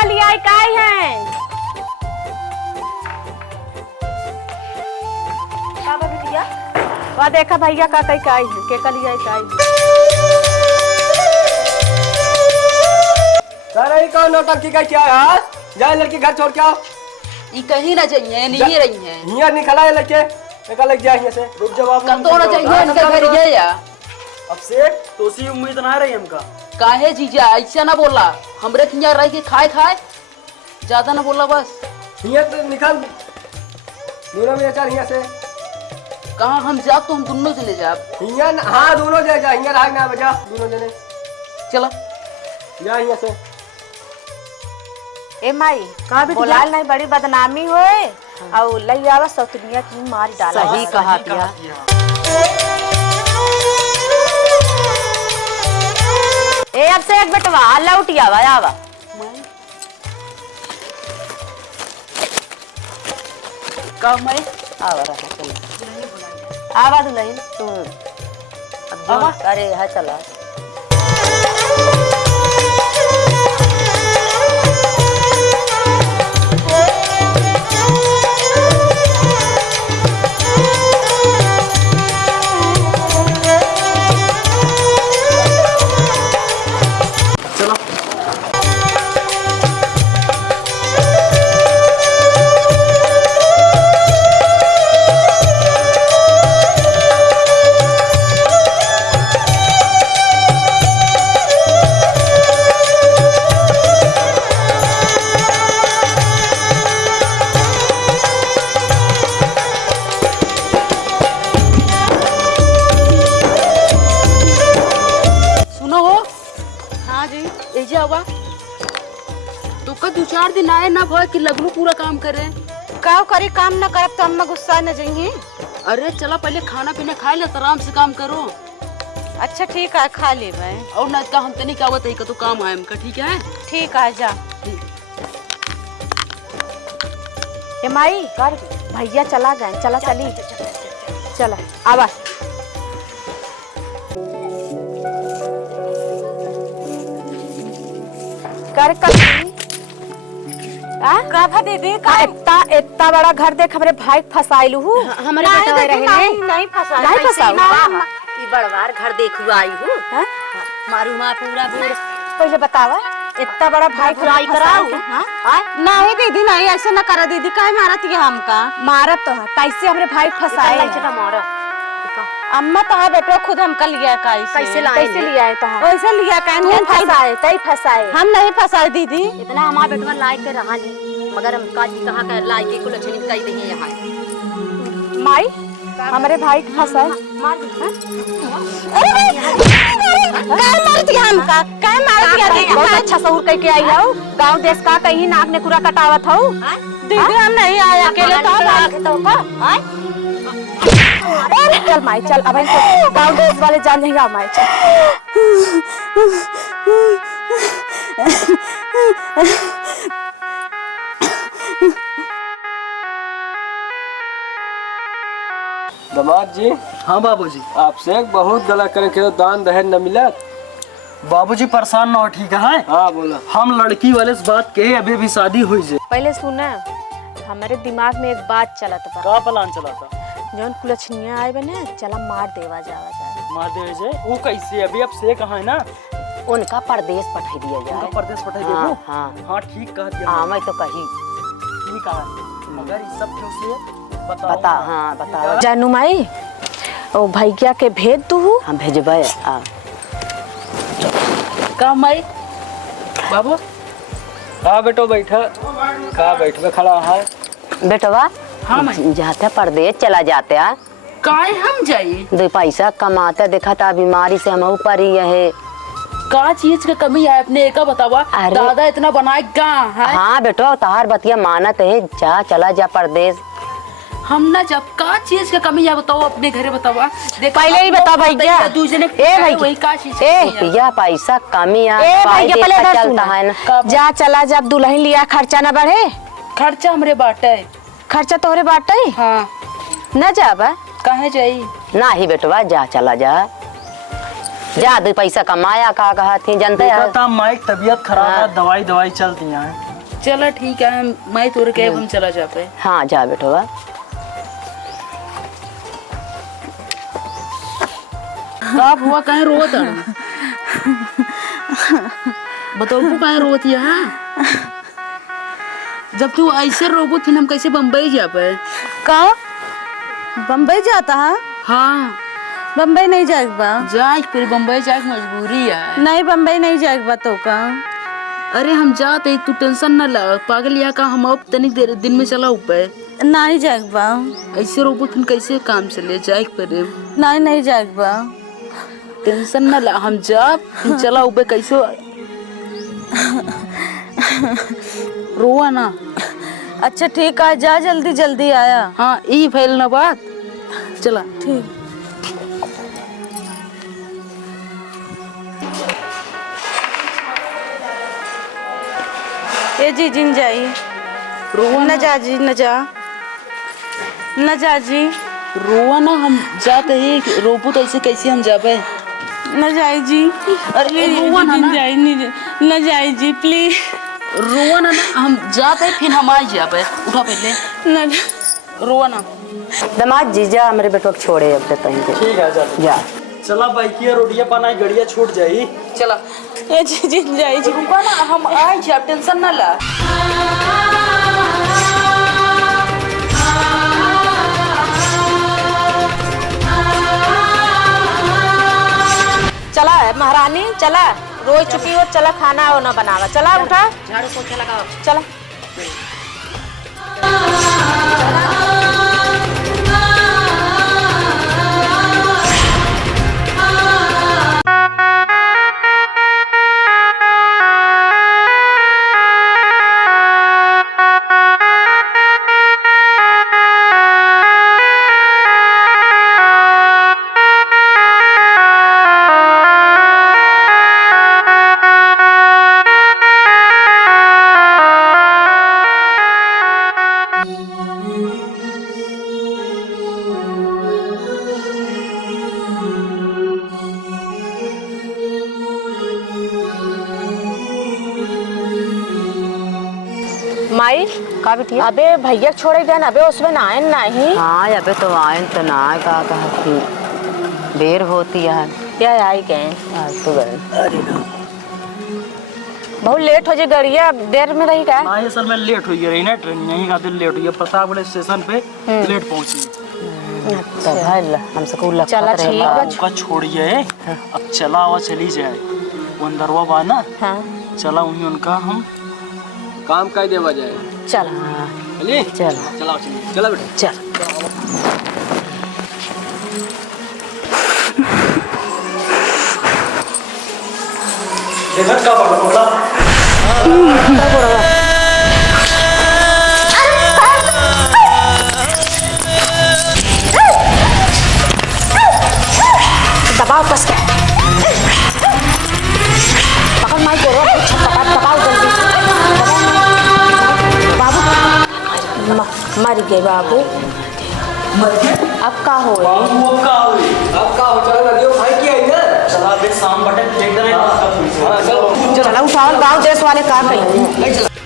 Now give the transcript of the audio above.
का लिया काय है वहाँ देखा भैया का कई काय है के का लिया काय है कौन नौटंकी का क्या है जाए लड़की घर छोड़ के आओ ये कहीं ना चाहिए नहीं रही है यहाँ निकला है लड़के निकल लग जाए यहाँ से रुक जवाब कर तो ना चाहिए इनके घर ये या अब से तो उसी उम्मीद ना रही हमका काहे जीजा ऐसा ना बोला हमरे यहाँ रह के खाए ज्यादा ना बोला बस यहाँ तो निकल दोनों में चल यहाँ से कहाँ हम जाब तो हम दोनों चले जाब यहाँ हाँ दोनों जा जा यहाँ रह ना बजा दोनों जने चला जा यहाँ से ए माई कहाँ भी बोलाल नहीं बड़ी बदनामी होए और लई आवा सौतनिया की मार डाला सही कहा दिया ए अब से एक बेटवा लौटी आवा आवा कब मैं आवा रहा चल आवा दुल्हन तू अब अरे हा चला तो का 2-4 दिन आए ना भय कि लगनू पूरा काम करे का करी काम न करब तो अम्मा गुस्सा न जाइए अरे चला पहले खाना पीना खा ले आराम से काम करो अच्छा ठीक है खा ले मैं और ना का हम तनी कावत है का तो काम है हमका ठीक है ठीक है जा ए माई कर भैया चला गए चला चली चला आवा कर का दीदी का इतना बड़ा घर देख हमरे भाई फसाइलू हूँ हमारे बेटा रहे नहीं फसाऊ ई बड़वार घर देखू आई हूँ मारू माँ पूरा बेर पहले बतावा इतना बड़ा भाई फ्राई कराऊ नहीं दीदी नहीं ऐसे न करा दीदी काहे मारत है हमका मारत तो कैसे हमरे भाई फसाए अम्मा तो बेटा खुद हमका लिया कैसे लिया है तो वैसे लिया फसाए हम नहीं फसाए दीदी इतना हमारा बेटवा लाइक कर रहा नहीं मगर हम काजी कहाँ कर लाइक के कुल अच्छी कही नहीं यहाँ माई हमारे भाई के फसाए मार बहुत अच्छा सहूर कह के आई हो गाँव देश का कहीं नाक ने पूरा कटावत हो दीदी हम नहीं आए अकेले तो चल माई चल अब गाँव देश वाले जान नहीं माई चल दामाद जी हाँ बाबूजी आपसे एक बहुत गलत करके तो दान दहेज न मिला बाबूजी परेशान ना हो ठीक है हाँ बोला हम लड़की वाले से बात कहे अभी भी शादी हुई है पहले सुना हमारे दिमाग में एक बात चलत बा का प्लान चला था जौन कुलछनिया आए बने चला मार देवा जावा मार दे जे वो कैसे अभी अब से कहा है ना उनका परदेश पठाई दिया उनका जाए परदेश पठाई दे हाँ हाँ ठीक कह दिया मैं तो कही ठीक है मगर ये सब क्यों से बता हाँ बता जानू माई ओ भैया के भेज दू हम भेजबे का माई बाबू हाँ बेटो बैठा का बैठवे खड़ा है बेटवा हाँ माई जाते परदेश चला जाते हैं काहे हम जाइए 2 पैसा कमाते देखा था बीमारी से हम ऊपर ही है का चीज का कमी है अपने एक बतावा दादा इतना बनाए गा है हाँ बेटो तहार बतिया मानत है जा चला जा परदेश हम ना जब का चीज का कमी है बताओ अपने घरे बतावा पहले ही बता भैया दूसरे वही का चीज भैया पैसा कमी है चलता है ना जा चला जब दुल्हन लिया खर्चा न बढ़े खर्चा हमरे बाटे खर्चा तोहरे बाटे हाँ न जाबा कहे जाई ना ही बेटवा जा चला जा जा 2 पैसा कमाया का कहा थी जनता है माइक तबीयत खराब है दवाई चलती है चला ठीक है, मैं तोरे के हम चला जाते। हाँ जा बेटवा। कब हुआ कहीं रोत है? बताओ तू कहीं रोती है? जब तू ऐसे रोबो फिर हम कैसे बम्बई जा पाए? का बम्बई जाता है? हाँ बम्बई नहीं जाएगा। जाए फिर बम्बई जाए मजबूरी है। नहीं बम्बई नहीं जाएगा तो का। अरे हम जाते तू टेंशन न ला, पागल या का हम अब तनिक देर दिन में चला ऊपर नहीं जाएगा। ऐसे रोबो फिर कैसे काम चले जाए पर? नहीं जाएगा। टेंशन न ला, हम जा चला ऊपर कैसे रोआ ना। अच्छा ठीक है, जा जल्दी जल्दी आया। हाँ ई फैलना बात। चला ठीक। ये जी जिन जाई रोआ न जा जी न जा न जा जी रोआ ना, हम जाते ही रोबो तो ऐसे कैसे हम जाबे? न जाए जी। अरे रोआ ना ना, जाए न जाए जी प्लीज। रोआ ना ना, हम जाते फिर हम आ जाबे। उठा पहले न रोआ ना। दामाद जी जा मेरे बेटो को छोड़े अब तक कहीं ठीक है चल जा। चला बाइकिया रोडिया पाना गड़िया छूट जाई। चला ये जी जिन जाए जी। रुका ना, हम आ जा, टेंशन ना ला। चला महारानी चला, रोज चुकी हो, चला खाना वो ना बनावा। चला उठा झाड़ू पोछा लगाओ। चला। माई का बिटिया? अबे भैया छोड़े गए ना, अबे उसमें ना आए नहीं। हाँ अबे तो आए तो ना का कि देर होती है। क्या आई गए? आज तो गए। बहुत लेट हो जाए, गाड़िया देर में रही का? हाँ ये सर मैं लेट हुई रही ना, ट्रेन यहीं का दिन लेट हुई है, प्रतापगढ़ स्टेशन पे लेट पहुंची। तो भाई हमसे को लग चला ठीक है। का छोड़िए, अब चला हुआ चली जाए वो अंदरवा बा ना। हाँ चला उन्हीं उनका हम काम कर देवा जाए। चला चलिए चल चला चलिए चला बेटा चल। देखा का पकड़ा दबाओ कस के पकड़ माई को, दबाओ जल्दी। बाबू मर गए बाबू। अब का हो? अब का हो चला लगियो भाई की आई ना। चला बे शाम बटन फेंक देना। चला उठाओ, गाँव देश वाले का कहीं।